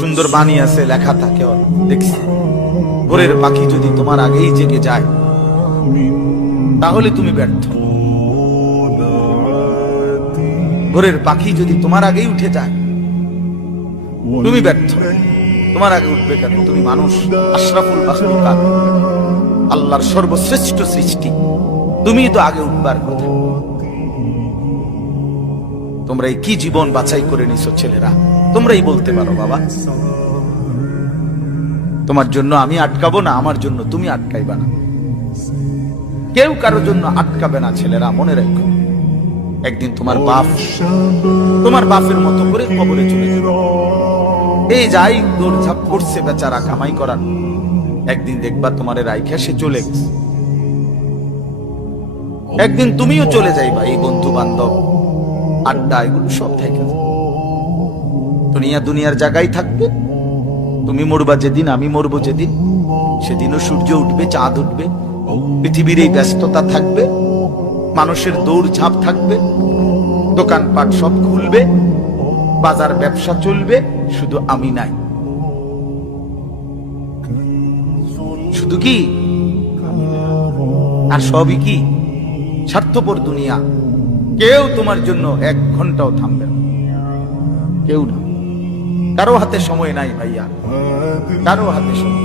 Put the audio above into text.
সুন্দর বাণী আছে, লেখা থাকে, দেখছি ভোরের পাখি যদি তোমার আগেই জেগে যায় তাহলে তুমি ব্যর্থ। ভোরের পাখি যদি তোমার আগেই উঠে যায় তুমি ব্যর্থ। তোমার আগে উঠবে কেন? তুমি মানুষ, আশরাফুল মাখলুকাত, আল্লাহর সর্বশ্রেষ্ঠ সৃষ্টি, তুমি তো আগে উঠবার কথা। তোমরা এই কি জীবন বাছাই করে নিছো ছেলেরা, তোমরাই বলতে পারো বাবা। তোমার জন্য আমি আটকাবো না, আমার জন্য তুমি আটকাইবা না। কেউ কারোর জন্য আটকাবে না ছেলেরা, মনে রাখো। একদিন তোমার বাপের মতো করে কবরে চলে যাবে। এই যাই দৌড়ঝাঁপ করছে বেচারা কামাই করার, একদিন দেখবা তোমার রাইখা সে চলে গেছে। একদিন তুমিও চলে যাইবা। এই বন্ধু বান্ধব আড্ডা এগুলো সব থেকে দুনিয়ার জায়গায় থাকবে। তুমি মরবা যেদিন, আমি মরবো যেদিন, সেদিনও সূর্য উঠবে, চাঁদ উঠবে, পৃথিবীর এই ব্যস্ততা থাকবে, মানুষের দৌড়ঝাঁপ থাকবে, দোকানপাট সব খুলবে, বাজার ব্যবসা চলবে, শুধু আমি নাই। শুধু কি আর সবই কি স্বার্থপর দুনিয়া। কেউ তোমার জন্য 1 ঘন্টাও থামবে না, কেউ না। কারো হাতে সময় নাই ভাইয়া, কারো হাতে সময়।